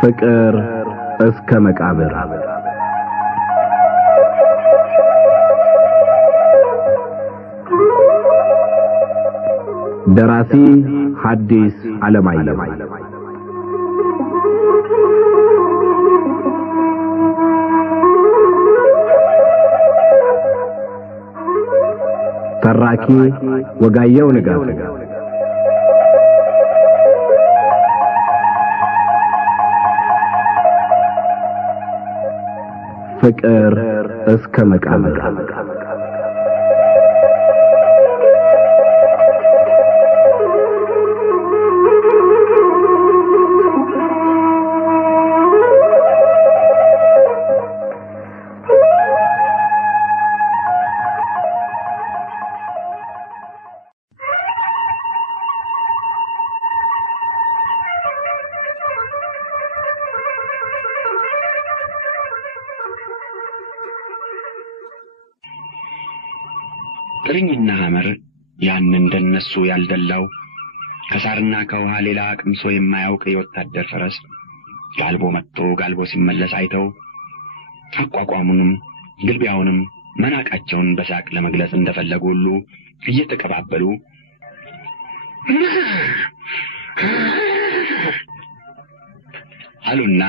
ፍቅር እስከ መቃብር ደራሲ ሐዲስ ዓለማየሁ ተራኪ ወጋየሁ ንጋቱ ፍቅር እስከ መቃብር ጥርኝና ሐመር ያን እንደነሱ ያልደላው ከሳርና ከውሃ ሌላ አቅምሶ የማያውቅ የወታደር ፈረስ ጋልቦ ሲመለስ አይተው አቋቋሙንም ግልቢያውንም መናቃቸውን በሳቅ ለመግለጽ እንደፈለጉ ሁሉ እየተቀባበሉ አሉና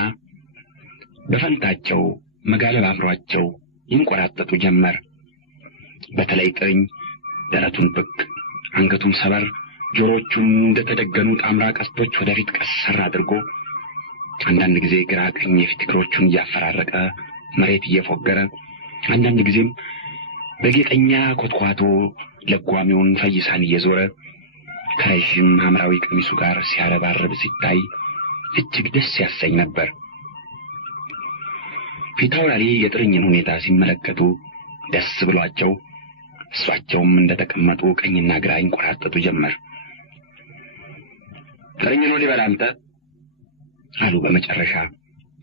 በፈንታቸው መጋለብ አብሯቸው ይንቆራጠጡ ጀመር። በተለይ ጥርኝ ደረቱን ብቅ አንገቱን ሰበር ጆሮቹን እንደተደገኑ ጣምራ ቀስቶች ወደፊት ቀሰር አድርጎ አንዳንድ ጊዜ ግራ ቀኝ የፊት እግሮቹን እያፈራረቀ መሬት እየፎገረ አንዳንድ ጊዜም በጌጠኛ ኮትኳቶ ለጓሚውን ፈይሳን እየዞረ ከረዥም ሐምራዊ ቀሚሱ ጋር ሲያረባርብ ሲታይ እጅግ ደስ ያሰኝ ነበር። ፊታውራሪ የጥርኝን ሁኔታ ሲመለከቱ ደስ ብሏቸው እሷቸውም እንደተቀመጡ ቀኝና ግራ ይንቆራጠጡ ጀመር። ጥርኝን ወዲህ በል አንተ አሉ በመጨረሻ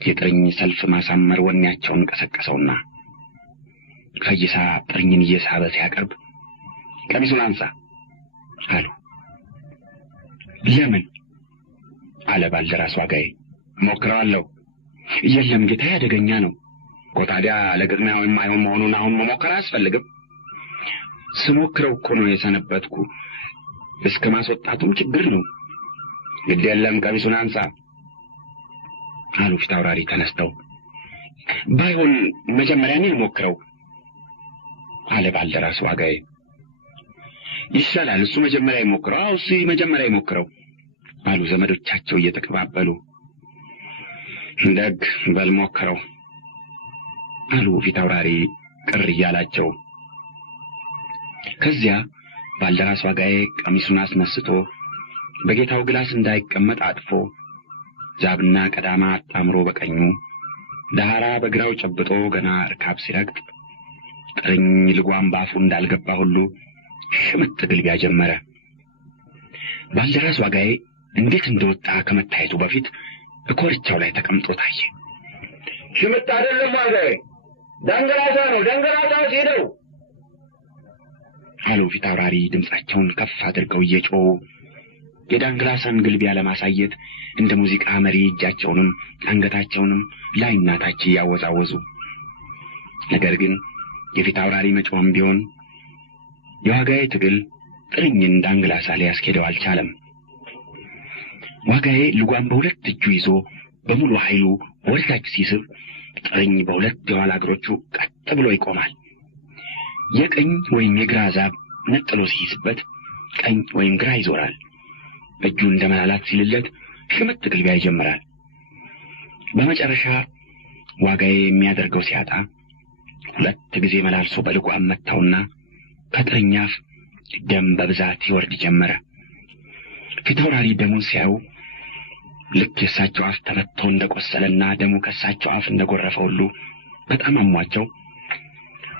የጥርኝ ሰልፍ ማሳመር ወኔያቸውን ቀሰቀሰውና ፈይሳ ጥርኝን እየሳበ ሲያቀርብ ቀሚሱን አንሳ አሉ። ለምን አለ ባልደራስ ዋጋዬ። ሞክረዋለሁ። የለም ጌታዬ አደገኛ ነው። ታዲያ ለግጥሚያው የማይሆን መሆኑን አሁን መሞከር አያስፈልግም። ስሞክረው እኮ ነው የሰነበትኩ። እስከ ማስወጣቱም ችግር ነው። ግድ የለም ቀሚሱን አንሳ አሉ ፊታውራሪ ተነስተው። ባይሆን መጀመሪያ እኔ ልሞክረው አለ ባልደራስ ዋጋዬ። ይሻላል፣ እሱ መጀመሪያ ይሞክረው። አዎ እሱ መጀመሪያ ይሞክረው አሉ ዘመዶቻቸው እየተቀባበሉ። ደግ በል ሞክረው አሉ ፊታውራሪ ቅር እያላቸው። ከዚያ ባልደራስ ዋጋዬ ቀሚሱን አስነስቶ በጌታው ግላስ እንዳይቀመጥ አጥፎ ዛብና ቀዳማ አጣምሮ በቀኙ ዳራ በግራው ጨብጦ ገና እርካብ ሲረግጥ ጥርኝ ልጓም ባፉ እንዳልገባ ሁሉ ሽምጥ ግልቢያ ጀመረ። ባልደራስ ዋጋዬ እንዴት እንደወጣ ከመታየቱ በፊት በኮርቻው ላይ ተቀምጦ ታየ። ሽምጥ አይደለም ዋጋዬ፣ ዳንገላሳ ነው። ዳንገላሳ ሲሄደው አሉ ፊታውራሪ ድምጻቸውን ከፍ አድርገው እየጮሁ የዳንገላሳን ግልቢያ ለማሳየት እንደ ሙዚቃ መሪ እጃቸውንም አንገታቸውንም ላይና ታች ያወዛወዙ። ነገር ግን የፊታውራሪ መጮህም ቢሆን የዋጋዬ ትግል ጥርኝን ዳንገላሳ ሊያስኬደው አልቻለም። ዋጋዬ ልጓም በሁለት እጁ ይዞ በሙሉ ኃይሉ ወደታች ሲስብ ጥርኝ በሁለት የኋላ እግሮቹ ቀጥ ብሎ ይቆማል። የቀኝ ወይም የግራ ዛብ ነጥሎ ሲይዝበት ቀኝ ወይም ግራ ይዞራል። እጁ እንደመላላት ሲልለት ሽምጥ ግልቢያ ይጀምራል። በመጨረሻ ዋጋዬ የሚያደርገው ሲያጣ ሁለት ጊዜ መላልሶ በልጓም መታውና ከጥርኝ አፍ ደም በብዛት ይወርድ ጀመረ። ፊታውራሪ ደሙን ሲያዩ ልክ የሳቸው አፍ ተመትቶ እንደቆሰለና ደሙ ከሳቸው አፍ እንደጎረፈ ሁሉ በጣም አሟቸው።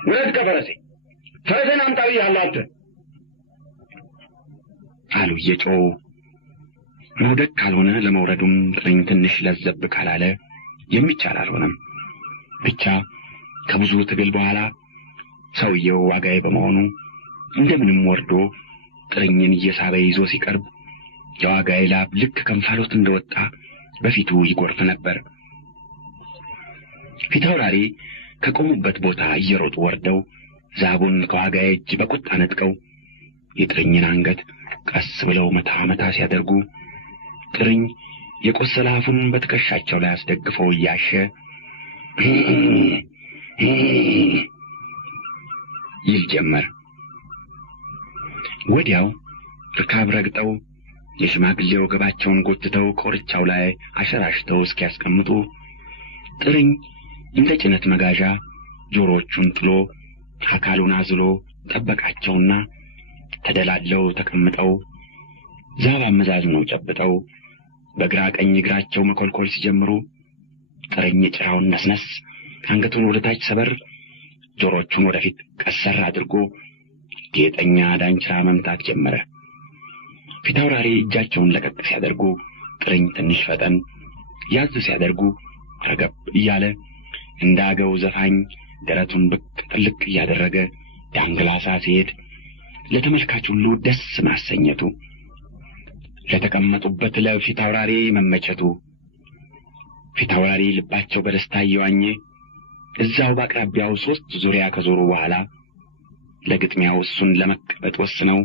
ወረድ ከፈረሴ ፈረሴን አምጣው ያላተ አሉ እየጮሁ። መውደቅ ካልሆነ ለመውረዱም ጥርኝ ትንሽ ለዘብ ካላለ የሚቻል አልሆነም። ብቻ ከብዙ ትግል በኋላ ሰውየው ዋጋዬ በመሆኑ እንደምንም ወርዶ ጥርኝን እየሳበ ይዞ ሲቀርብ የዋጋዬ ላብ ልክ ከንፋሎት እንደወጣ በፊቱ ይጎርፍ ነበር። ፊታውራሪ ከቆሙበት ቦታ እየሮጡ ወርደው ዛቡን ከዋጋዬ እጅ በቁጣ ነጥቀው የጥርኝን አንገት ቀስ ብለው መታ መታ ሲያደርጉ ጥርኝ የቆሰለ አፉን በትከሻቸው ላይ አስደግፈው እያሸ ይል ጀመር። ወዲያው ርካብ ረግጠው የሽማግሌው ወገባቸውን ጎትተው ኮርቻው ላይ አሸራሽተው እስኪያስቀምጡ ጥርኝ እንደ ጭነት መጋዣ ጆሮቹን ጥሎ አካሉን አዝሎ ጠበቃቸውና ተደላለው ተቀምጠው ዛብ አመዛዝነው ጨብጠው በግራ ቀኝ እግራቸው መኮልኮል ሲጀምሩ ጥርኝ ጭራውን ነስነስ አንገቱን ወደ ታች ሰበር ጆሮቹን ወደፊት ቀሰር አድርጎ ጌጠኛ ዳንችራ መምታት ጀመረ። ፊታውራሪ እጃቸውን ለቀቅ ሲያደርጉ ጥርኝ ትንሽ ፈጠን ያዝ ሲያደርጉ ረገብ እያለ እንዳገው ዘፋኝ ደረቱን ብቅ ጥልቅ እያደረገ ዳንግላሳ ሲሄድ ለተመልካች ሁሉ ደስ ማሰኘቱ ለተቀመጡበት ለፊታውራሪ መመቸቱ ፊታውራሪ ልባቸው በደስታ እየዋኘ እዛው በአቅራቢያው 3 ዙሪያ ከዞሩ በኋላ ለግጥሚያው እሱን ለመቀበጥ ወስነው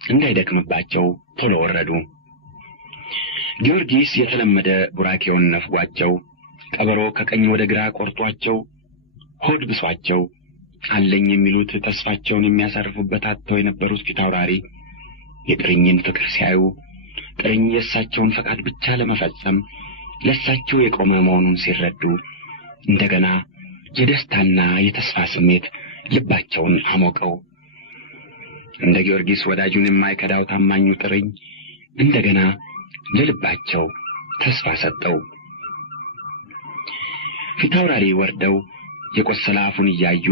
እንዳይደክምባቸው ቶሎ ወረዱ። ጊዮርጊስ የተለመደ ቡራኬውን ነፍጓቸው ቀበሮ ከቀኝ ወደ ግራ ቆርጧቸው ሆድ ብሷቸው አለኝ የሚሉት ተስፋቸውን የሚያሳርፉበት አጥተው የነበሩት ፊታውራሪ የጥርኝን ፍቅር ሲያዩ ጥርኝ የእሳቸውን ፈቃድ ብቻ ለመፈጸም ለእሳቸው የቆመ መሆኑን ሲረዱ እንደገና የደስታና የተስፋ ስሜት ልባቸውን አሞቀው። እንደ ጊዮርጊስ ወዳጁን የማይከዳው ታማኙ ጥርኝ እንደገና ለልባቸው ተስፋ ሰጠው። ፊታውራሪ ወርደው የቆሰለ አፉን እያዩ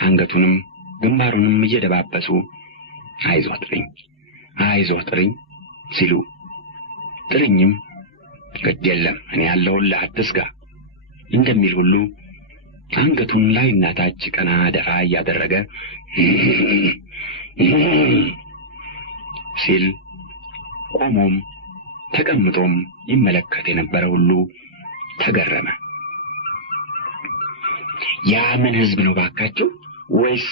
አንገቱንም ግንባሩንም እየደባበሱ አይዞህ ጥርኝ ሲሉ ጥርኝም ግድ የለም እኔ ያለሁልህ አትስጋ እንደሚል ሁሉ አንገቱን ላይና ታች ቀና ደፋ እያደረገ ሲል ቆሞም ተቀምጦም ይመለከት የነበረ ሁሉ ተገረመ። ያ ምን ህዝብ ነው ባካችሁ ወይስ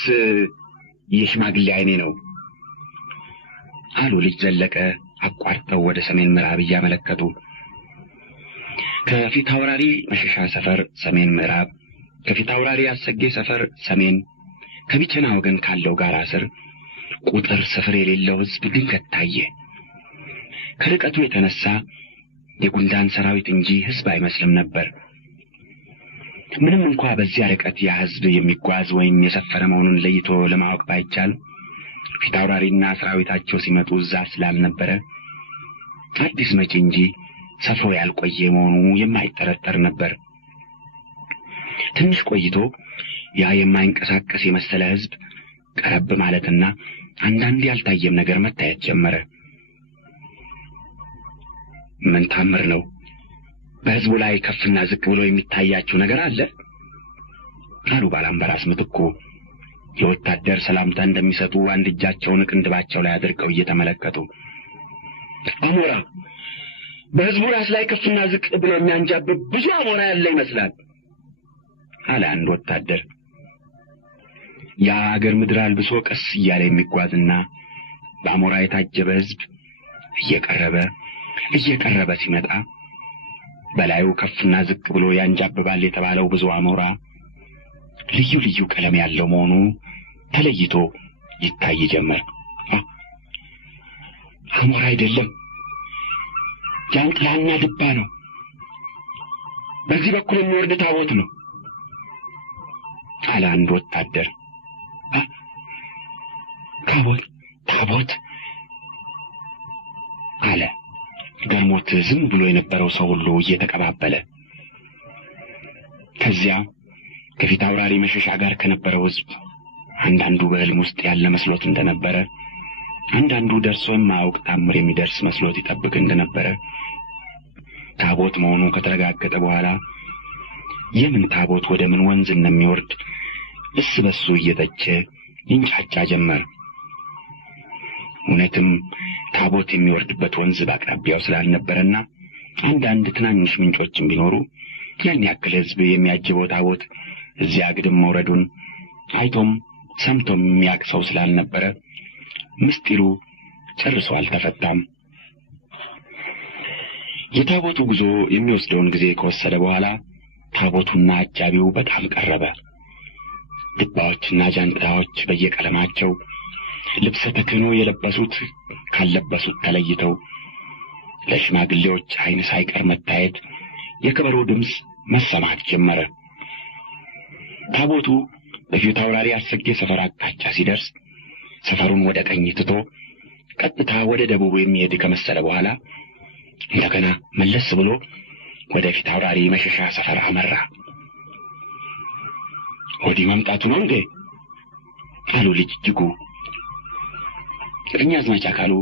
የሽማግሌ አይኔ ነው አሉ ልጅ ዘለቀ አቋርጠው ወደ ሰሜን ምዕራብ እያመለከቱ። ከፊታውራሪ መሸሻ ሰፈር ሰሜን ምዕራብ፣ ከፊታውራሪ አሰጌ ሰፈር ሰሜን፣ ከቢቸና ወገን ካለው ጋራ ስር ቁጥር ስፍር የሌለው ህዝብ ድንገት ታየ። ከርቀቱ የተነሳ የጉንዳን ሰራዊት እንጂ ህዝብ አይመስልም ነበር። ምንም እንኳ በዚያ ርቀት ያ ህዝብ የሚጓዝ ወይም የሰፈረ መሆኑን ለይቶ ለማወቅ ባይቻል ፊታውራሪና ሰራዊታቸው ሲመጡ እዛ ስላልነበረ አዲስ መጪ እንጂ ሰፍሮ ያልቆየ መሆኑ የማይጠረጠር ነበር። ትንሽ ቆይቶ ያ የማይንቀሳቀስ የመሰለ ህዝብ ቀረብ ማለትና አንዳንድ ያልታየም ነገር መታየት ጀመረ። ምን ታምር ነው? በህዝቡ ላይ ከፍና ዝቅ ብሎ የሚታያችሁ ነገር አለ? አሉ ባላምበራስ ምትኩ የወታደር ሰላምታ እንደሚሰጡ አንድ እጃቸውን ቅንድባቸው ላይ አድርገው እየተመለከቱ። አሞራ በህዝቡ ራስ ላይ ከፍና ዝቅ ብሎ የሚያንጃብብ ብዙ አሞራ ያለ ይመስላል አለ አንድ ወታደር። ያ አገር ምድር አልብሶ ቀስ እያለ የሚጓዝና በአሞራ የታጀበ ህዝብ እየቀረበ ሲመጣ በላዩ ከፍና ዝቅ ብሎ ያንጃብባል የተባለው ብዙ አሞራ ልዩ ልዩ ቀለም ያለው መሆኑ ተለይቶ ይታይ ጀመር። አሞራ አይደለም፣ ጃንጥላና ድባ ነው። በዚህ በኩል የሚወርድ ታቦት ነው አለ አንድ ወታደር። ታቦት አለ ገርሞት ዝም ብሎ የነበረው ሰው ሁሉ እየተቀባበለ። ከዚያ ከፊታውራሪ መሸሻ ጋር ከነበረው ህዝብ አንዳንዱ በህልም ውስጥ ያለ መስሎት እንደነበረ፣ አንዳንዱ ደርሶ የማያውቅ ታምር የሚደርስ መስሎት ይጠብቅ እንደነበረ፣ ታቦት መሆኑ ከተረጋገጠ በኋላ የምን ታቦት ወደ ምን ወንዝ እንደሚወርድ እስ በሱ እየተቸ ይንጫጫ ጀመር። እውነትም ታቦት የሚወርድበት ወንዝ በአቅራቢያው ስላልነበረና አንዳንድ ትናንሽ ምንጮችም ቢኖሩ ያን ያክል ሕዝብ የሚያጅበው ታቦት እዚያ ግድም መውረዱን አይቶም ሰምቶም የሚያውቅ ሰው ስላልነበረ ምስጢሩ ጨርሶ አልተፈታም። የታቦቱ ጉዞ የሚወስደውን ጊዜ ከወሰደ በኋላ ታቦቱና አጃቢው በጣም ቀረበ። ድባዎችና ጃንጥላዎች በየቀለማቸው ልብሰ ተክህኖ የለበሱት ካልለበሱት ተለይተው ለሽማግሌዎች ዓይን ሳይቀር መታየት፣ የከበሮ ድምፅ መሰማት ጀመረ። ታቦቱ በፊት አውራሪ አሰጌ ሰፈር አቅጣጫ ሲደርስ ሰፈሩን ወደ ቀኝ ትቶ ቀጥታ ወደ ደቡብ የሚሄድ ከመሰለ በኋላ እንደገና መለስ ብሎ ወደ ፊት አውራሪ መሸሻ ሰፈር አመራ። ወዲህ መምጣቱ ነው እንዴ? አሉ ልጅ እጅጉ። ቀኛዝማች አካሉ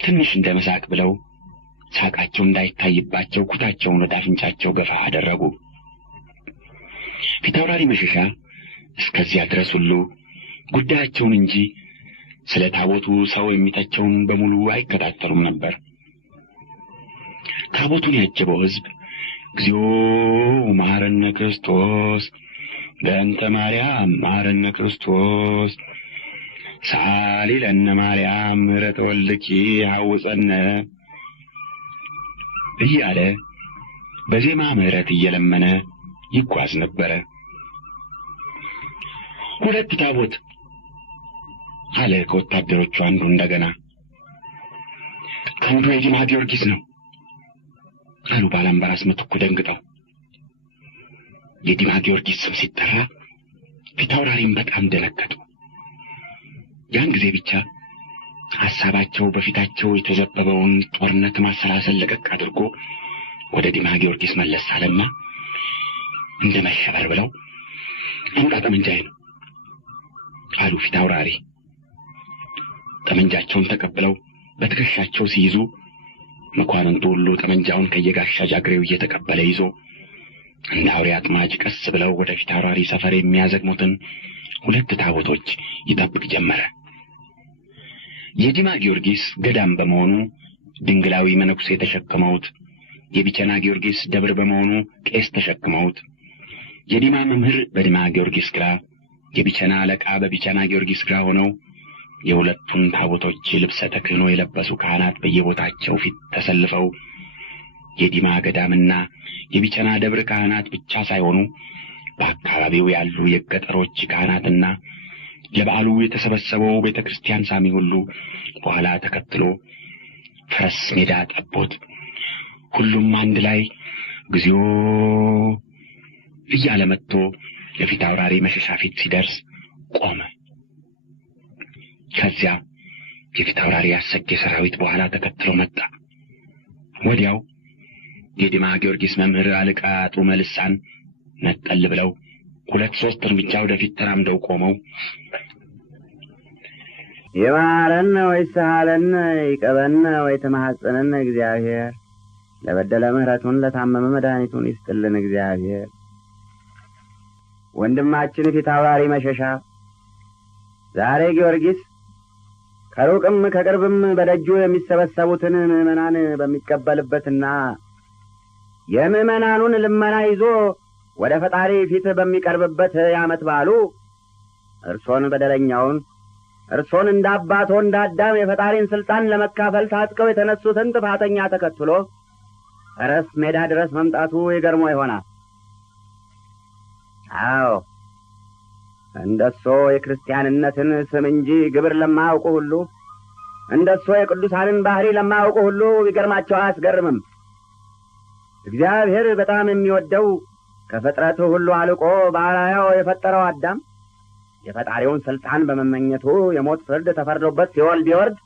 ትንሽ እንደ መሳቅ ብለው ሳቃቸው እንዳይታይባቸው ኩታቸውን ወደ አፍንጫቸው ገፋ አደረጉ። ፊት አውራሪ መሸሻ እስከዚያ ድረስ ሁሉ ጉዳያቸውን እንጂ ስለ ታቦቱ ሰው የሚተቸውን በሙሉ አይከታተሉም ነበር። ታቦቱን ያጀበው ሕዝብ እግዚኦ መሐረነ ክርስቶስ በእንተ ማርያም መሐረነ ክርስቶስ ሳሊ ለነ ማርያም ምሕረተ ወልድኪ ሐውፀነ እያለ በዜማ ምሕረት እየለመነ ይጓዝ ነበረ። ሁለት ታቦት አለ ከወታደሮቹ አንዱ እንደገና። አንዱ የዲማ ጊዮርጊስ ነው አሉ ባላምባራስ ምትኩ ደንግጠው። የዲማ ጊዮርጊስ ስም ሲጠራ ፊት አውራሪም በጣም ደነገጡ። ያን ጊዜ ብቻ ሐሳባቸው በፊታቸው የተዘበበውን ጦርነት ማሰላሰል ለቀቅ አድርጎ ወደ ዲማ ጊዮርጊስ መለስ አለና እንደ መሸበር ብለው አምጣ ጠመንጃዬን አሉ ፊት አውራሪ። ጠመንጃቸውን ተቀብለው በትከሻቸው ሲይዙ መኳንንቱ ሁሉ ጠመንጃውን ከየጋሻ ጃግሬው እየተቀበለ ይዞ እንደ አውሬ አጥማጅ ቀስ ብለው ወደ ፊት አውራሪ ሰፈር የሚያዘግሙትን ሁለት ታቦቶች ይጠብቅ ጀመረ። የዲማ ጊዮርጊስ ገዳም በመሆኑ ድንግላዊ መነኩሴ ተሸክመውት፣ የቢቸና ጊዮርጊስ ደብር በመሆኑ ቄስ ተሸክመውት፣ የዲማ መምህር በዲማ ጊዮርጊስ ግራ፣ የቢቸና አለቃ በቢቸና ጊዮርጊስ ግራ ሆነው የሁለቱን ታቦቶች ልብሰ ተክህኖ የለበሱ ካህናት በየቦታቸው ፊት ተሰልፈው የዲማ ገዳምና የቢቸና ደብር ካህናት ብቻ ሳይሆኑ በአካባቢው ያሉ የገጠሮች ካህናትና ለበዓሉ የተሰበሰበው ቤተክርስቲያን ሳሚ ሁሉ በኋላ ተከትሎ ፈረስ ሜዳ ጠቦት ሁሉም አንድ ላይ እግዚኦ እያለ መጥቶ የፊት አውራሪ መሸሻ ፊት ሲደርስ ቆመ። ከዚያ የፊት አውራሪ አሰጌ ሰራዊት በኋላ ተከትሎ መጣ። ወዲያው የዲማ ጊዮርጊስ መምህር አለቃ ጡመ ልሳን ነጠል ብለው ሁለት ሶስት እርምጃ ወደፊት ተራምደው ቆመው ይማረን ወይሳለን ይቀበን ወይተማሐፀነን እግዚአብሔር ለበደለ ምሕረቱን ለታመመ መድኃኒቱን ይስጥልን እግዚአብሔር። ወንድማችን ፊት አውራሪ መሸሻ ዛሬ ጊዮርጊስ ከሩቅም ከቅርብም በደጁ የሚሰበሰቡትን ምዕመናን በሚቀበልበትና የምዕመናኑን ልመና ይዞ ወደ ፈጣሪ ፊት በሚቀርብበት የዓመት በዓሉ እርሶን በደለኛውን እርሶን እንደ አባቶ እንደ አዳም የፈጣሪን ስልጣን ለመካፈል ታጥቀው የተነሱትን ጥፋተኛ ተከትሎ ፈረስ ሜዳ ድረስ መምጣቱ ይገርሞ ይሆናል። አዎ እንደሶ የክርስቲያንነትን ስም እንጂ ግብር ለማያውቁ ሁሉ እንደሶ የቅዱሳንን ባህሪ ለማያውቁ ሁሉ ቢገርማቸው አያስገርምም። እግዚአብሔር በጣም የሚወደው ከፍጥረቱ ሁሉ አልቆ በአርአያው የፈጠረው አዳም የፈጣሪውን ስልጣን በመመኘቱ የሞት ፍርድ ተፈርዶበት ሲኦል ቢወርድ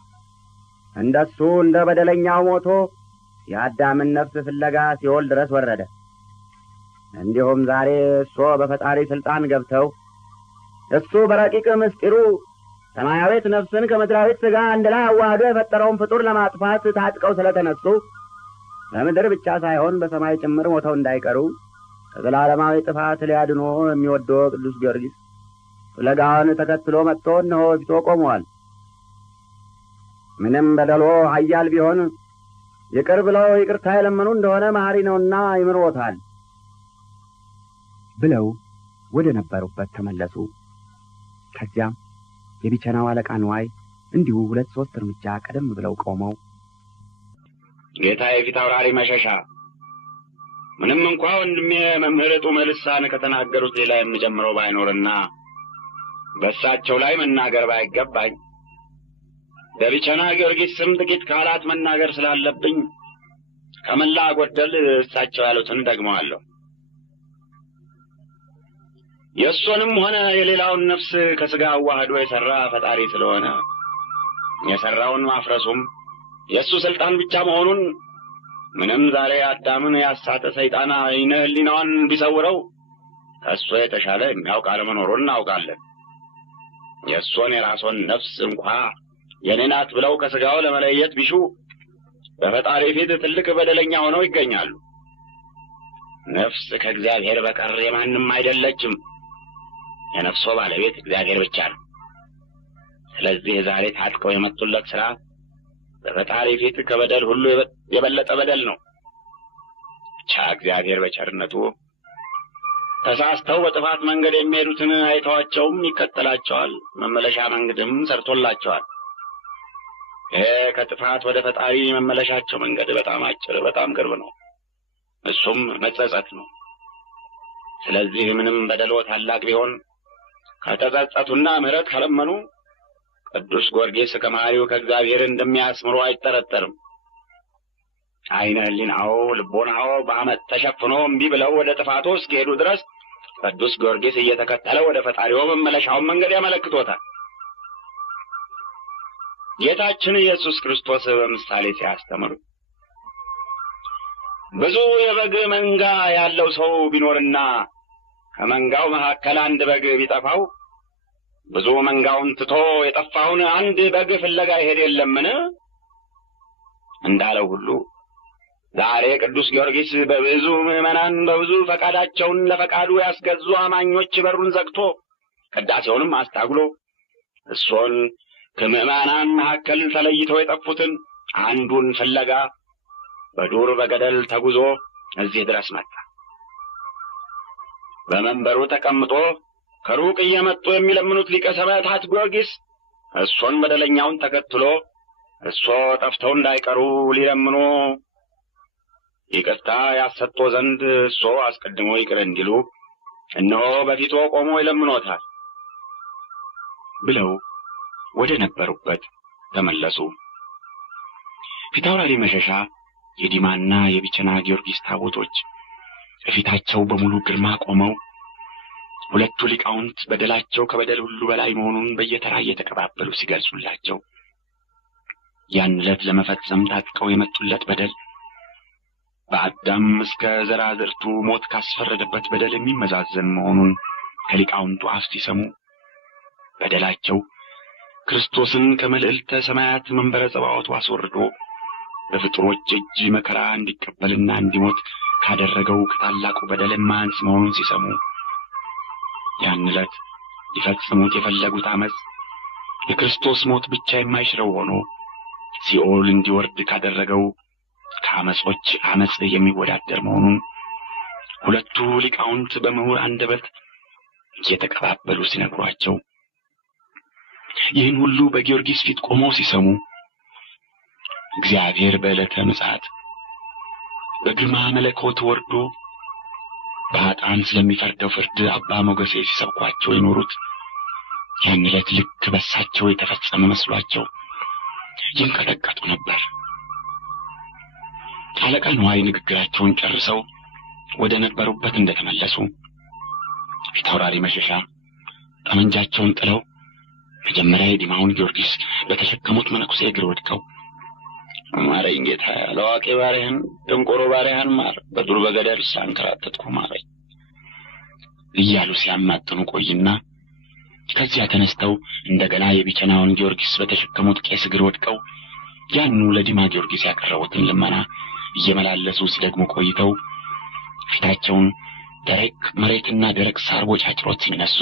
እንደሱ እንደ በደለኛው ሞቶ የአዳምን ነፍስ ፍለጋ ሲኦል ድረስ ወረደ። እንዲሁም ዛሬ እሱ በፈጣሪ ስልጣን ገብተው እሱ በረቂቅ ምስጢሩ ሰማያዊት ነፍስን ከምድራዊት ሥጋ አንድ ላይ አዋህዶ የፈጠረውን ፍጡር ለማጥፋት ታጥቀው ስለተነሱ በምድር ብቻ ሳይሆን በሰማይ ጭምር ሞተው እንዳይቀሩ ከዘላለማዊ ጥፋት ሊያድኖ የሚወደው ቅዱስ ጊዮርጊስ ፍለጋውን ተከትሎ መጥቶ እነሆ ፊቶ ቆመዋል። ምንም በደሎ ኃያል ቢሆን ይቅር ብለው ይቅርታ የለመኑ እንደሆነ መሐሪ ነውና ይምሮታል ብለው ወደ ነበሩበት ተመለሱ። ከዚያም የቢቸናው አለቃ ንዋይ እንዲሁ 2-3 እርምጃ ቀደም ብለው ቆመው ጌታዬ ፊት አውራሪ መሸሻ፣ ምንም እንኳ ወንድሜ መምህር ጡመ ልሳን ከተናገሩት ሌላ የምጀምረው ባይኖርና በእሳቸው ላይ መናገር ባይገባኝ በቢቸና ጊዮርጊስ ስም ጥቂት ቃላት መናገር ስላለብኝ ከመላ ጎደል እሳቸው ያሉትን ደግመዋለሁ። የእሱንም ሆነ የሌላውን ነፍስ ከሥጋ አዋህዶ የሠራ ፈጣሪ ስለሆነ የሠራውን ማፍረሱም የእሱ ሥልጣን ብቻ መሆኑን ምንም ዛሬ አዳምን ያሳተ ሰይጣን ዓይነ ሕሊናዋን ቢሰውረው ከእሱ የተሻለ የሚያውቅ አለመኖሩን እናውቃለን። የእሱን የራስዎን ነፍስ እንኳ የኔ ናት ብለው ከሥጋው ለመለየት ቢሹ በፈጣሪ ፊት ትልቅ በደለኛ ሆነው ይገኛሉ። ነፍስ ከእግዚአብሔር በቀር የማንም አይደለችም። የነፍሶ ባለቤት እግዚአብሔር ብቻ ነው። ስለዚህ ዛሬ ታጥቀው የመጡለት ሥራ በፈጣሪ ፊት ከበደል ሁሉ የበለጠ በደል ነው። ብቻ እግዚአብሔር በቸርነቱ ተሳስተው በጥፋት መንገድ የሚሄዱትን አይተዋቸውም ይከተላቸዋል፣ መመለሻ መንገድም ሰርቶላቸዋል። ይሄ ከጥፋት ወደ ፈጣሪ መመለሻቸው መንገድ በጣም አጭር፣ በጣም ቅርብ ነው። እሱም መጸጸት ነው። ስለዚህ ምንም በደሎ ታላቅ ቢሆን ከተጸጸቱና ምሕረት ከለመኑ ቅዱስ ጊዮርጊስ ከመሐሪው ከእግዚአብሔር እንደሚያስምሩ አይጠረጠርም። ዓይነ ሕሊናው ልቦናው በአመት ተሸፍኖ እምቢ ብለው ወደ ጥፋቱ እስኪሄዱ ድረስ ቅዱስ ጊዮርጊስ እየተከተለ ወደ ፈጣሪው መመለሻውን መንገድ ያመለክቶታል። ጌታችን ኢየሱስ ክርስቶስ በምሳሌ ሲያስተምር ብዙ የበግ መንጋ ያለው ሰው ቢኖርና ከመንጋው መካከል አንድ በግ ቢጠፋው ብዙ መንጋውን ትቶ የጠፋውን አንድ በግ ፍለጋ ይሄድ የለምን እንዳለው ሁሉ ዛሬ ቅዱስ ጊዮርጊስ በብዙ ምዕመናን በብዙ ፈቃዳቸውን ለፈቃዱ ያስገዙ አማኞች በሩን ዘግቶ ቅዳሴውንም አስታጉሎ እሱን ከምዕመናን መካከል ተለይተው የጠፉትን አንዱን ፍለጋ በዱር በገደል ተጉዞ እዚህ ድረስ መጣ። በመንበሩ ተቀምጦ ከሩቅ እየመጡ የሚለምኑት ሊቀ ሰማዕታት ጊዮርጊስ እሱን በደለኛውን ተከትሎ እሱ ጠፍተው እንዳይቀሩ ሊለምኑ ይቅርታ ያሰጦ ዘንድ እሱ አስቀድሞ ይቅር እንዲሉ እነሆ በፊቱ ቆሞ ይለምኖታል ብለው ወደ ነበሩበት ተመለሱ። ፊታውራሪ መሸሻ የዲማና የቢቸና ጊዮርጊስ ታቦቶች በፊታቸው በሙሉ ግርማ ቆመው ሁለቱ ሊቃውንት በደላቸው ከበደል ሁሉ በላይ መሆኑን በየተራ እየተቀባበሉ ሲገልጹላቸው ያን ዕለት ለመፈጸም ታጥቀው የመጡለት በደል በአዳም እስከ ዘራዝርቱ ሞት ካስፈረደበት በደል የሚመዛዘን መሆኑን ከሊቃውንቱ አፍ ሲሰሙ በደላቸው ክርስቶስን ከመልዕልተ ሰማያት መንበረ ጸባዖቱ አስወርዶ በፍጥሮች እጅ መከራ እንዲቀበልና እንዲሞት ካደረገው ከታላቁ በደል የማያንስ መሆኑን ሲሰሙ ያን ዕለት ሊፈጽሙት የፈለጉት አመፅ የክርስቶስ ሞት ብቻ የማይሽረው ሆኖ ሲኦል እንዲወርድ ካደረገው ከአመጾች አመፅ የሚወዳደር መሆኑን ሁለቱ ሊቃውንት በምሁር አንደበት እየተቀባበሉ ሲነግሯቸው ይህን ሁሉ በጊዮርጊስ ፊት ቆመው ሲሰሙ እግዚአብሔር በዕለተ ምጽአት በግርማ መለኮት ወርዶ በኃጥአን ስለሚፈርደው ፍርድ አባ ሞገሴ ሲሰብኳቸው የኖሩት ያን ዕለት ልክ በሳቸው የተፈጸመ መስሏቸው ይንቀጠቀጡ ነበር። አለቃ ንዋይ ንግግራቸውን ጨርሰው ወደ ነበሩበት እንደተመለሱ ፊታውራሪ መሸሻ ጠመንጃቸውን ጥለው መጀመሪያ የዲማውን ጊዮርጊስ በተሸከሙት መነኩሴ እግር ወድቀው ማረኝ ጌታ ለዋቂ ባሪያህን ደንቆሮ ባሪያህን ማር፣ በዱር በገደል ሳንከራተትኩ ማረኝ እያሉ ሲያማጥኑ ቆይና ከዚያ ተነስተው እንደገና የቢቸናውን ጊዮርጊስ በተሸከሙት ቄስ እግር ወድቀው ያኑ ለዲማ ጊዮርጊስ ያቀረቡትን ልመና እየመላለሱ ሲደግሙ ቆይተው ፊታቸውን ደረቅ መሬትና ደረቅ ሳር ቦጫጭሮት ሲነሱ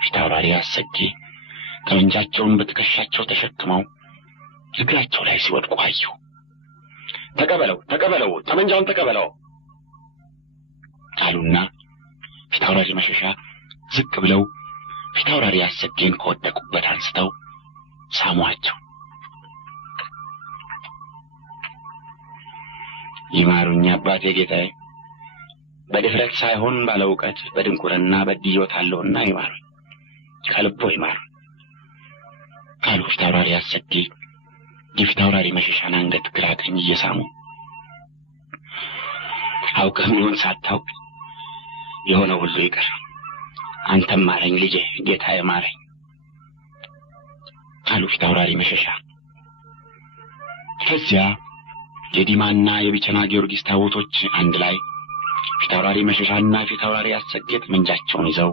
ፊታውራሪ አሰጌ ጠመንጃቸውን በትከሻቸው ተሸክመው እግራቸው ላይ ሲወድቁ አዩ። ተቀበለው፣ ጠመንጃውን ተቀበለው አሉና ፊታውራሪ መሸሻ ዝቅ ብለው ፊታውራሪ አሰጌን ከወደቁበት አንስተው ሳሟቸው። ይማሩኝ አባቴ ጌታዬ፣ በድፍረት ሳይሆን ባለ ዕውቀት በድንቁርና በድዮታለሁና ይማሩኝ፣ ከልቦ ይማሩ አሉ ፊታውራሪ አሰጌ የፊታውራሪ መሸሻን አንገት ግራ ቀኝ እየሳሙ። አውቀህም ይሁን ሳታውቅ የሆነው ሁሉ ይቅር፣ አንተም ማረኝ ልጄ፣ ጌታዬ ማረኝ አሉ ፊታውራሪ መሸሻ። ከዚያ የዲማና የቢቸና ጊዮርጊስ ታቦቶች አንድ ላይ ፊታውራሪ መሸሻና ፊታውራሪ አሰጌ ጠመንጃቸውን ይዘው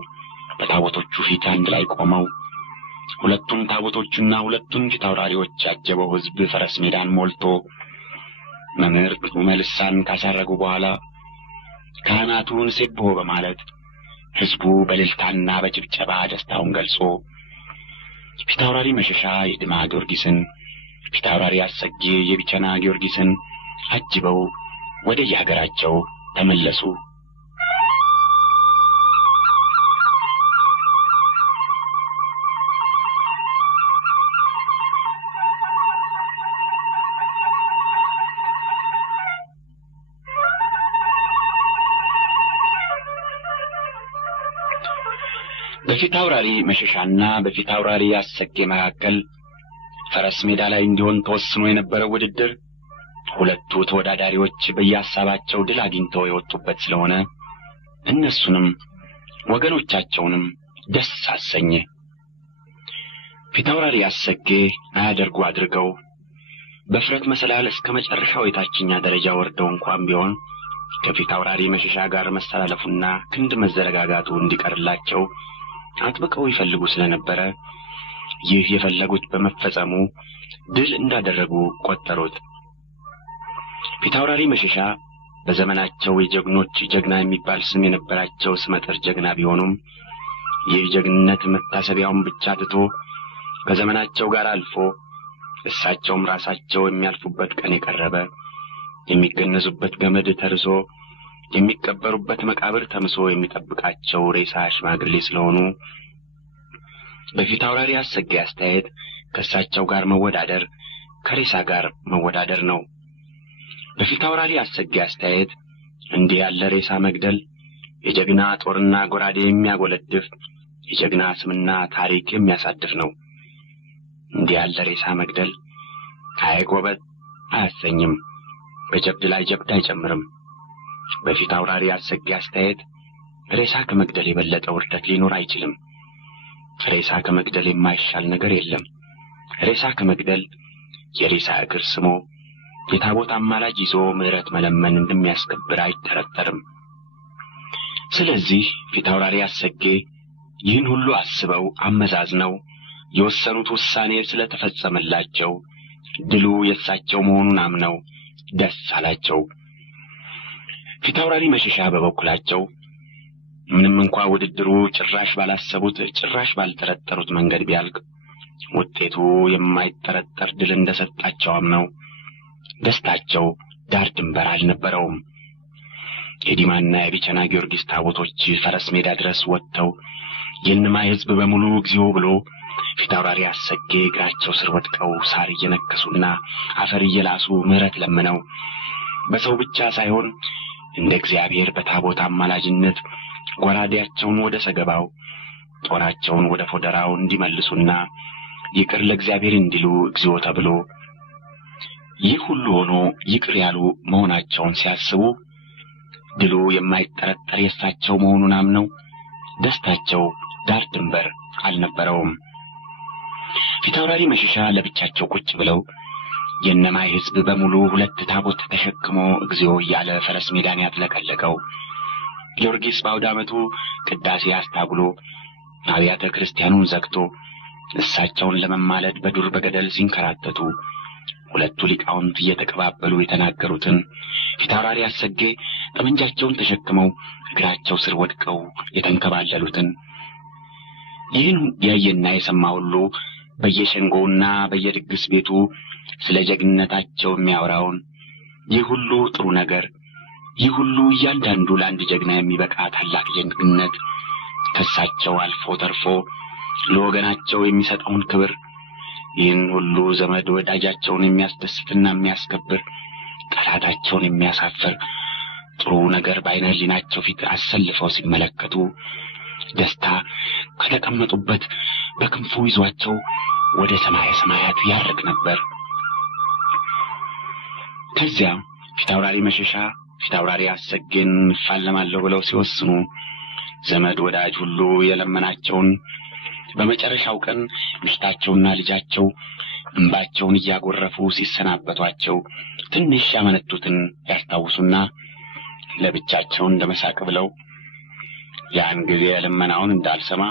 በታቦቶቹ ፊት አንድ ላይ ቆመው ሁለቱም ታቦቶችና ሁለቱም ፊታውራሪዎች ያጀበው ሕዝብ ፈረስ ሜዳን ሞልቶ መምህር መልሳን ካሳረጉ በኋላ ካህናቱን ሴብሖ በማለት ሕዝቡ በእልልታና በጭብጨባ ደስታውን ገልጾ ፊታውራሪ መሸሻ የዲማ ጊዮርጊስን፣ ፊታውራሪ አሰጌ የቢቸና ጊዮርጊስን አጅበው ወደ የሀገራቸው ተመለሱ። በፊታውራሪ መሸሻና በፊታውራሪ አሰጌ መካከል ፈረስ ሜዳ ላይ እንዲሆን ተወስኖ የነበረው ውድድር ሁለቱ ተወዳዳሪዎች በየሐሳባቸው ድል አግኝተው የወጡበት ስለሆነ እነሱንም ወገኖቻቸውንም ደስ አሰኘ። ፊታውራሪ አሰጌ አያደርጉ አድርገው በፍረት መሰላል እስከ መጨረሻው የታችኛ ደረጃ ወርደው እንኳን ቢሆን ከፊታውራሪ መሸሻ ጋር መሰላለፉና ክንድ መዘረጋጋቱ እንዲቀርላቸው አጥብቀው ይፈልጉ ስለነበረ ይህ የፈለጉት በመፈጸሙ ድል እንዳደረጉ ቆጠሩት። ፊታውራሪ መሸሻ በዘመናቸው የጀግኖች ጀግና የሚባል ስም የነበራቸው ስመጥር ጀግና ቢሆኑም ይህ ጀግንነት መታሰቢያውን ብቻ ትቶ ከዘመናቸው ጋር አልፎ እሳቸውም ራሳቸው የሚያልፉበት ቀን የቀረበ፣ የሚገነዙበት ገመድ ተርሶ የሚቀበሩበት መቃብር ተምሶ የሚጠብቃቸው ሬሳ ሽማግሌ ስለሆኑ በፊታውራሪ አሰጌ አስተያየት ከእሳቸው ጋር መወዳደር ከሬሳ ጋር መወዳደር ነው። በፊታውራሪ አሰጌ አስተያየት እንዲህ ያለ ሬሳ መግደል የጀግና ጦርና ጎራዴ የሚያጎለድፍ፣ የጀግና ስምና ታሪክ የሚያሳድፍ ነው። እንዲህ ያለ ሬሳ መግደል አይጎበጥ አያሰኝም፣ በጀብድ ላይ ጀብድ አይጨምርም። በፊታውራሪ አሰጌ አስተያየት ሬሳ ከመግደል የበለጠ ውርደት ሊኖር አይችልም። ሬሳ ከመግደል የማይሻል ነገር የለም። ሬሳ ከመግደል የሬሳ እግር ስሞ የታቦት አማላጅ ይዞ ምሕረት መለመን እንደሚያስከብር አይጠረጠርም። ስለዚህ ፊታውራሪ አሰጌ ይህን ሁሉ አስበው አመዛዝነው የወሰኑት ውሳኔ ስለተፈጸመላቸው ድሉ የእሳቸው መሆኑን አምነው ደስ አላቸው። ፊታውራሪ መሸሻ በበኩላቸው ምንም እንኳ ውድድሩ ጭራሽ ባላሰቡት ጭራሽ ባልጠረጠሩት መንገድ ቢያልቅ ውጤቱ የማይጠረጠር ድል እንደሰጣቸው አምነው ደስታቸው ዳር ድንበር አልነበረውም። የዲማና የቢቸና ጊዮርጊስ ታቦቶች ፈረስ ሜዳ ድረስ ወጥተው የእነማይ ሕዝብ በሙሉ እግዚኦ ብሎ ፊታውራሪ አሰጌ እግራቸው ስር ወድቀው ሳር እየነከሱና አፈር እየላሱ ምሕረት ለምነው በሰው ብቻ ሳይሆን እንደ እግዚአብሔር በታቦት አማላጅነት ጎራዴያቸውን ወደ ሰገባው ጦራቸውን ወደ ፎደራው እንዲመልሱና ይቅር ለእግዚአብሔር እንዲሉ እግዚኦ ተብሎ ይህ ሁሉ ሆኖ ይቅር ያሉ መሆናቸውን ሲያስቡ ድሉ የማይጠረጠር የእሳቸው መሆኑን አምነው ደስታቸው ዳር ድንበር አልነበረውም። ፊታውራሪ መሸሻ ለብቻቸው ቁጭ ብለው የእነማይ ሕዝብ በሙሉ ሁለት ታቦት ተሸክሞ እግዚኦ እያለ ፈረስ ሜዳን ያጥለቀለቀው ጊዮርጊስ በአውደ ዓመቱ ቅዳሴ አስታጉሎ አብያተ ክርስቲያኑን ዘግቶ እሳቸውን ለመማለድ በዱር በገደል ሲንከራተቱ ሁለቱ ሊቃውንት እየተቀባበሉ የተናገሩትን ፊታውራሪ አሰጌ ጠመንጃቸውን ተሸክመው እግራቸው ስር ወድቀው የተንከባለሉትን ይህን ያየና የሰማ ሁሉ በየሸንጎውና በየድግስ ቤቱ ስለ ጀግንነታቸው የሚያወራውን ይህ ሁሉ ጥሩ ነገር፣ ይህ ሁሉ እያንዳንዱ ለአንድ ጀግና የሚበቃ ታላቅ ጀግንነት ከሳቸው አልፎ ተርፎ ለወገናቸው የሚሰጠውን ክብር፣ ይህን ሁሉ ዘመድ ወዳጃቸውን የሚያስደስትና የሚያስከብር፣ ጠላታቸውን የሚያሳፍር ጥሩ ነገር በዓይነ ሕሊናቸው ፊት አሰልፈው ሲመለከቱ ደስታ ከተቀመጡበት በክንፉ ይዟቸው ወደ ሰማይ ሰማያት ያርግ ነበር። ከዚያ ፊታውራሪ መሸሻ ፊታውራሪ አሰጌን ይፋለማለሁ ብለው ሲወስኑ ዘመድ ወዳጅ ሁሉ የለመናቸውን በመጨረሻው ቀን ሚስታቸውና ልጃቸው እንባቸውን እያጎረፉ ሲሰናበቷቸው ትንሽ ያመነቱትን ያስታውሱና ለብቻቸው እንደመሳቅ ብለው ያን ጊዜ ልመናውን እንዳልሰማ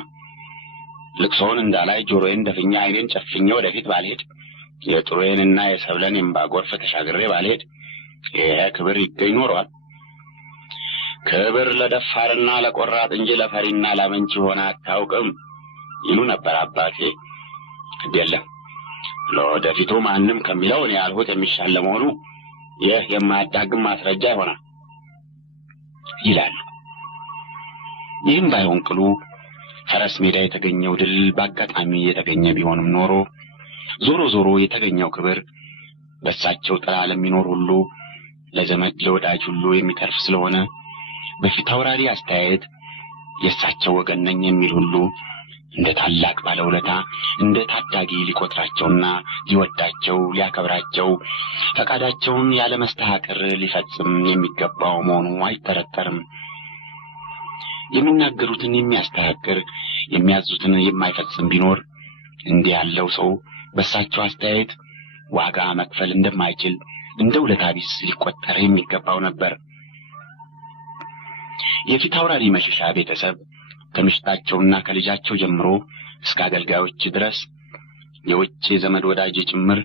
ልቅሶውን እንዳላይ ጆሮዬን ደፍኛ ዓይኔን ጨፍኜ ወደፊት ባልሄድ የጥሩዬንና የሰብለን እንባ ጎርፍ ተሻግሬ ባልሄድ ይሄ ክብር ይገኝ ኖሯል። ክብር ለደፋርና ለቆራጥ እንጂ ለፈሪና ላመንጭ ሆነ አታውቅም ይሉ ነበር አባቴ። አይደለም ለወደፊቱ ማንም ከሚለው እኔ ያልሁት የሚሻል ለመሆኑ ይህ የማያዳግም ማስረጃ ይሆናል ይላሉ። ይህም ባይሆን ቅሉ ፈረስ ሜዳ የተገኘው ድል በአጋጣሚ የተገኘ ቢሆንም ኖሮ ዞሮ ዞሮ የተገኘው ክብር በእሳቸው ጥላ ለሚኖር ሁሉ ለዘመድ ለወዳጅ ሁሉ የሚተርፍ ስለሆነ በፊታውራሪ አስተያየት የእሳቸው ወገን ነኝ የሚል ሁሉ እንደ ታላቅ ባለውለታ እንደ ታዳጊ ሊቆጥራቸውና ሊወዳቸው ሊያከብራቸው ፈቃዳቸውን ያለ መስተሐቅር ሊፈጽም የሚገባው መሆኑ አይጠረጠርም። የሚናገሩትን የሚያስተሐቅር የሚያዙትን የማይፈጽም ቢኖር እንዲህ ያለው ሰው በእሳቸው አስተያየት ዋጋ መክፈል እንደማይችል እንደ ውለታ ቢስ ሊቆጠር የሚገባው ነበር። የፊታውራሪ መሸሻ ቤተሰብ ከምሽታቸውና ከልጃቸው ጀምሮ እስከ አገልጋዮች ድረስ የውጭ ዘመድ ወዳጅ ጭምር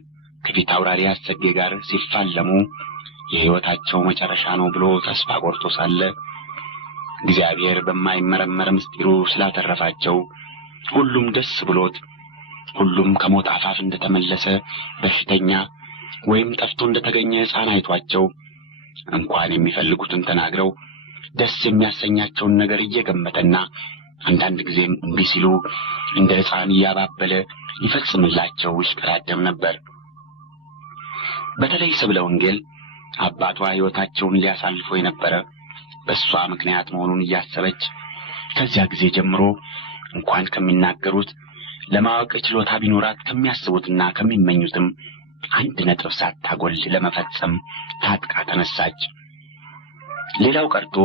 ከፊታውራሪ አሰጌ ጋር ሲፋለሙ የሕይወታቸው መጨረሻ ነው ብሎ ተስፋ ቆርጦ ሳለ እግዚአብሔር በማይመረመር ምስጢሩ ስላተረፋቸው ሁሉም ደስ ብሎት ሁሉም ከሞት አፋፍ እንደተመለሰ በሽተኛ ወይም ጠፍቶ እንደተገኘ ሕፃን አይቷቸው እንኳን የሚፈልጉትን ተናግረው ደስ የሚያሰኛቸውን ነገር እየገመተና አንዳንድ ጊዜም እምቢ ሲሉ እንደ ሕፃን እያባበለ ይፈጽምላቸው ይሽቀዳደም ነበር። በተለይ ሰብለ ወንጌል አባቷ ሕይወታቸውን ሊያሳልፎ የነበረ በእሷ ምክንያት መሆኑን እያሰበች ከዚያ ጊዜ ጀምሮ እንኳን ከሚናገሩት ለማወቅ ችሎታ ቢኖራት ከሚያስቡትና ከሚመኙትም አንድ ነጥብ ሳታጎል ለመፈጸም ታጥቃ ተነሳች። ሌላው ቀርቶ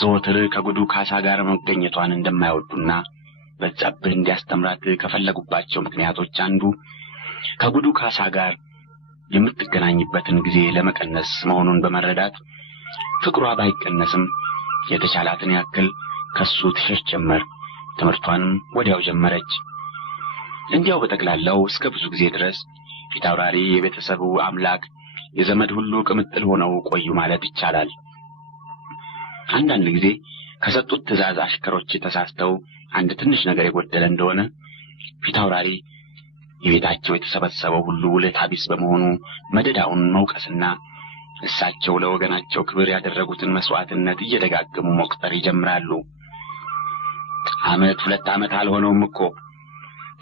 ዘወትር ከጉዱ ካሳ ጋር መገኘቷን እንደማይወዱና በዛብህ እንዲያስተምራት ከፈለጉባቸው ምክንያቶች አንዱ ከጉዱ ካሳ ጋር የምትገናኝበትን ጊዜ ለመቀነስ መሆኑን በመረዳት ፍቅሯ ባይቀነስም የተቻላትን ያክል ከሱ ትሸሽ ጀመር። ትምህርቷንም ወዲያው ጀመረች። እንዲያው በጠቅላላው እስከ ብዙ ጊዜ ድረስ ፊታውራሪ የቤተሰቡ አምላክ የዘመድ ሁሉ ቅምጥል ሆነው ቆዩ ማለት ይቻላል። አንዳንድ ጊዜ ከሰጡት ትእዛዝ አሽከሮች ተሳስተው አንድ ትንሽ ነገር የጎደለ እንደሆነ ፊታውራሪ የቤታቸው የተሰበሰበው ሁሉ ውለታ ቢስ በመሆኑ መደዳውን መውቀስና እሳቸው ለወገናቸው ክብር ያደረጉትን መስዋዕትነት እየደጋገሙ መቁጠር ይጀምራሉ። ዓመት 2 ዓመት አልሆነውም እኮ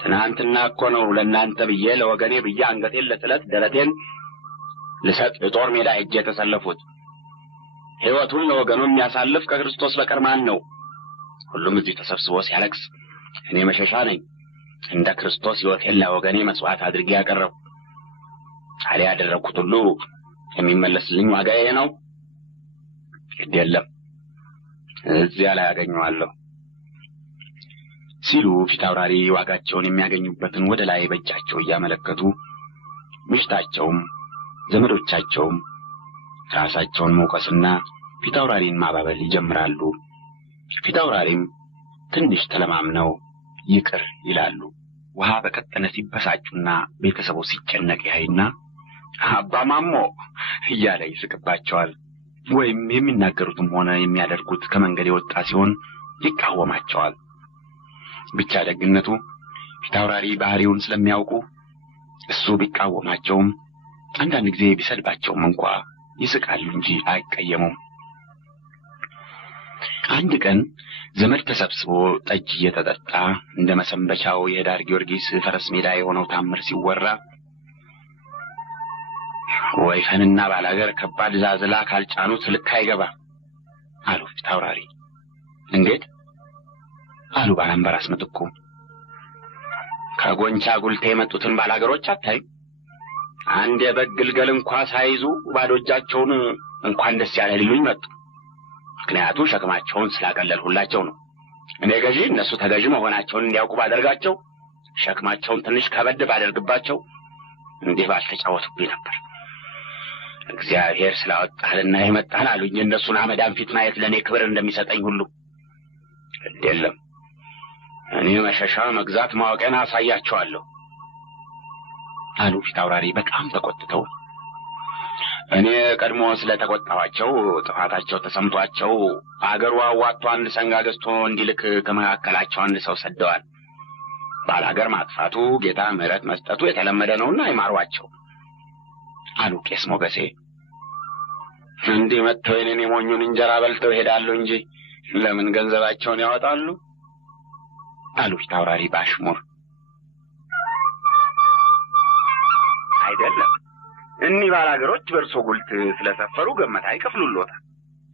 ትናንትና እኮ ነው ለእናንተ ብዬ ለወገኔ ብዬ አንገቴን ለጥለት ደረቴን ልሰጥ ጦር ሜዳ ሄጄ የተሰለፉት። ሕይወቱን ለወገኑ የሚያሳልፍ ከክርስቶስ በቀር ማን ነው? ሁሉም እዚህ ተሰብስቦ ሲያለቅስ እኔ መሸሻ ነኝ እንደ ክርስቶስ ሕይወቴን ለወገኔ መስዋዕት አድርጌ ያቀረብኩ። ታዲያ ያደረግኩት ሁሉ የሚመለስልኝ ዋጋ ይሄ ነው? ግድ የለም እዚያ ላይ ያገኘዋለሁ ሲሉ ፊታውራሪ ዋጋቸውን የሚያገኙበትን ወደ ላይ በእጃቸው እያመለከቱ ምሽታቸውም ዘመዶቻቸውም ራሳቸውን መውቀስና ፊታውራሪን ማባበል ይጀምራሉ። ፊታውራሪም ትንሽ ተለማምነው ይቅር ይላሉ። ውሃ በቀጠነ ሲበሳጩና ቤተሰቡ ሲጨነቅ ያይና አባ ማሞ እያለ ይስቅባቸዋል። ወይም የሚናገሩትም ሆነ የሚያደርጉት ከመንገድ የወጣ ሲሆን ይቃወማቸዋል። ብቻ ደግነቱ ፊታውራሪ ባህሪውን ስለሚያውቁ እሱ ቢቃወማቸውም አንዳንድ ጊዜ ቢሰድባቸውም እንኳ ይስቃሉ እንጂ አይቀየሙም። አንድ ቀን ዘመድ ተሰብስቦ ጠጅ እየተጠጣ እንደ መሰንበቻው የዳር ጊዮርጊስ ፈረስ ሜዳ የሆነው ታምር ሲወራ ወይፈንና ባላገር ከባድ ዛዝላ ካልጫኑት ልክ አይገባ አሉ ፊታውራሪ። እንዴት አሉ ባላምበራስ ምትኩ። ከጎንቻ ጉልቴ የመጡትን ባላገሮች አታይ? አንድ የበግ ግልገል እንኳን ሳይዙ ባዶ እጃቸውን እንኳን ደስ ያለ ሊሉኝ መጡ። ምክንያቱ ሸክማቸውን ስላቀለልሁላቸው ነው። እኔ ገዢ እነሱ ተገዢ መሆናቸውን እንዲያውቁ ባደርጋቸው፣ ሸክማቸውን ትንሽ ከበድ ባደርግባቸው እንዲህ ባልተጫወቱብኝ ነበር። እግዚአብሔር ስላወጣህልና የመጣህን አሉኝ። እነሱን አመዳም ፊት ማየት ለእኔ ክብር እንደሚሰጠኝ ሁሉ የለም፣ እኔ መሸሻ መግዛት ማወቄን አሳያቸዋለሁ አሉ ፊታውራሪ በጣም ተቆጥተው። እኔ ቀድሞ ስለተቆጣኋቸው ጥፋታቸው ተሰምቷቸው አገሩ አዋጥቶ አንድ ሰንጋ ገዝቶ እንዲልክ ከመካከላቸው አንድ ሰው ሰደዋል። ባላገር ማጥፋቱ ጌታ ምሕረት መስጠቱ የተለመደ ነውና ይማሯቸው አሉ ቄስ ሞገሴ። እንዲህ መጥተው የኔን የሞኙን እንጀራ በልተው ይሄዳሉ እንጂ ለምን ገንዘባቸውን ያወጣሉ አሉ ፊታውራሪ ባሽሙር። አይደለም፣ እኒህ ባላገሮች በእርሶ ጉልት ስለሰፈሩ ገመታ ይከፍሉልዎታል።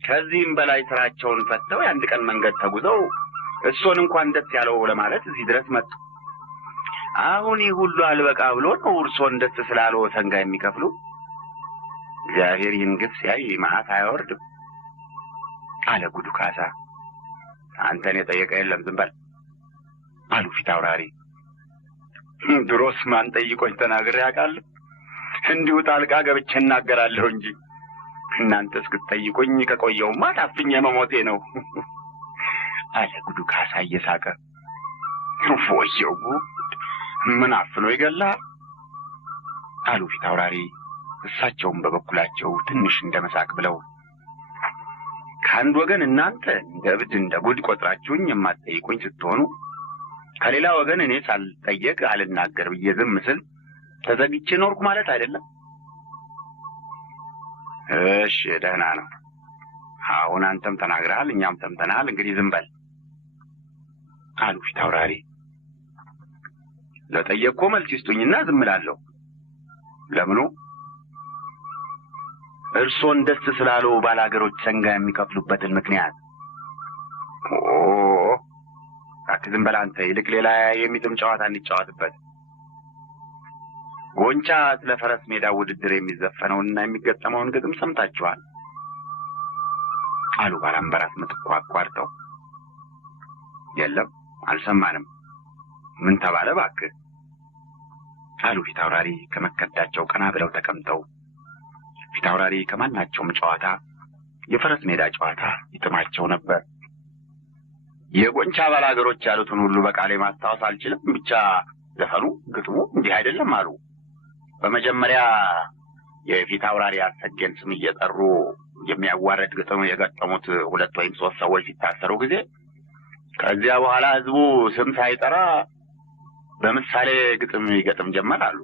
ከዚህም በላይ ስራቸውን ፈተው የአንድ ቀን መንገድ ተጉዘው እሱን እንኳን ደስ ያለው ለማለት እዚህ ድረስ መጡ። አሁን ይህ ሁሉ አልበቃ ብሎ ነው እርሶን ደስ ስላለው ሰንጋ የሚከፍሉ? እግዚአብሔር ይህን ግፍ ሲያይ መዓት አያወርድም አለ ጉዱ ካሳ። አንተን የጠየቀ የለም ዝም በል አሉ ፊታውራሪ። ድሮስ ማን ጠይቆኝ ተናግሬ ያውቃለሁ? እንዲሁ ጣልቃ ገብቼ እናገራለሁ እንጂ እናንተ እስክትጠይቁኝ ከቆየውማ ታፍኜ መሞቴ ነው አለ ጉዱ ካሳ እየሳቀ። ወየው ምን አፍኖ ይገላል አሉ ፊታውራሪ። እሳቸውም በበኩላቸው ትንሽ እንደመሳቅ ብለው ከአንድ ወገን እናንተ እንደ እብድ እንደ ጉድ ቆጥራችሁኝ የማትጠይቁኝ ስትሆኑ፣ ከሌላ ወገን እኔ ሳልጠየቅ አልናገር ብዬ ዝም ስል ተዘግቼ ኖርኩ ማለት አይደለም። እሺ ደህና ነው። አሁን አንተም ተናግረሃል፣ እኛም ሰምተናል። እንግዲህ ዝም በል አሉ ፊታውራሪ። ለጠየቅኮ መልስ ይስጡኝና ዝም እላለሁ። ለምኑ? እርሶን ደስ ስላለው ባላገሮች ሰንጋ የሚከፍሉበትን ምክንያት። ዝም በል አንተ። ይልቅ ሌላ የሚጥም ጨዋታ እንጫወትበት። ጎንቻ ስለ ፈረስ ሜዳ ውድድር የሚዘፈነውንና የሚገጠመውን ግጥም ሰምታችኋል አሉ ባላምበራስ ምትኩ አቋርጠው። የለም አልሰማንም። ምን ተባለ እባክህ አሉ ፊታውራሪ ከመከዳቸው ቀና ብለው ተቀምጠው። ፊታውራሪ ከማናቸውም ጨዋታ የፈረስ ሜዳ ጨዋታ ይጥማቸው ነበር። የጎንቻ ባላገሮች ያሉትን ሁሉ በቃሌ ማስታወስ አልችልም፣ ብቻ ዘፈኑ ግጥሙ እንዲህ አይደለም አሉ። በመጀመሪያ የፊታውራሪ አሰጌን ስም እየጠሩ የሚያዋርድ ግጥም የገጠሙት 2 ወይም 3 ሰዎች ሲታሰሩ ጊዜ፣ ከዚያ በኋላ ህዝቡ ስም ሳይጠራ በምሳሌ ግጥም ይገጥም ጀመር አሉ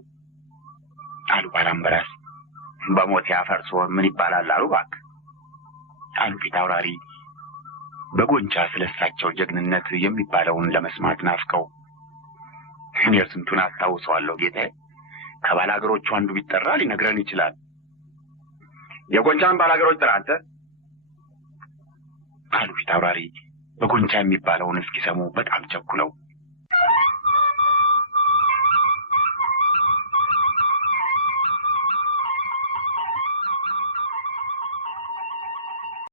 ባላምበራስ። በሞት ያፈርሶ ምን ይባላል አሉ እባክህ አሉ ፊታውራሪ በጎንቻ ስለሳቸው ጀግንነት የሚባለውን ለመስማት ናፍቀው። እኔ ስንቱን አስታውሰዋለሁ ጌታዬ። ከባላገሮቹ አንዱ ቢጠራ ሊነግረን ይችላል። የጎንቻን ባላገሮች ጥራ አንተ አሉ ፊታውራሪ በጎንቻ የሚባለውን እስኪሰሙ በጣም ቸኩለው።